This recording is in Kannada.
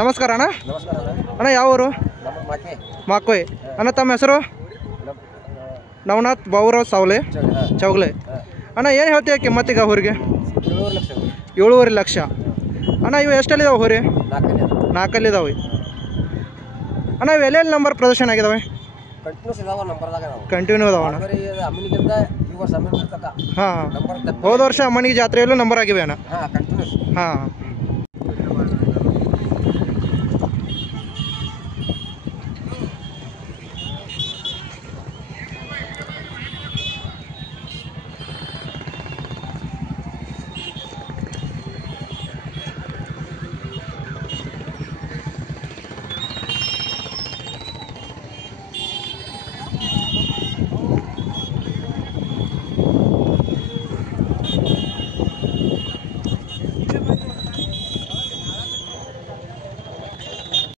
ನಮಸ್ಕಾರ ಅಣ್ಣ. ನಮಸ್ಕಾರ ಅಣ್ಣ ಯಾವ ಊರು? ಮಾಕೋಯ್ ಅಣ್ಣ. ತಮ್ಮ ಹೆಸರು? ನವನಾಥ್ ಬಾಬುರಾವ್ ಸಾವ್ಲೆ ಚೌಗ್ಲೆ. ಅಣ್ಣ ಏನು ಹೇಳ್ತೀಯ ಕಿಮ್ಮತ್ತೀಗ ಊರಿಗೆ? 7.5 ಲಕ್ಷ. ಅಣ್ಣ ಇವು ಎಷ್ಟಲ್ಲಿದ್ದಾವೆ ಹೋರಿ? 4 ಇದಾವೆ. ಅಣ್ಣ ಇವು ಎಲ್ಲೆಲ್ಲಿ ನಂಬರ್ ಪ್ರದರ್ಶನ ಆಗಿದ್ದಾವೆ? ಕಂಟಿನ್ಯೂ ಇದಾವೆ ಅಣ್ಣ. ಹಾಂ ಹೋದ ವರ್ಷ ಅಮ್ಮನಿಗೆ ಜಾತ್ರೆಯಲ್ಲೂ ನಂಬರ್ ಆಗಿವೆ ಅಣ್ಣ. ಹಾಂ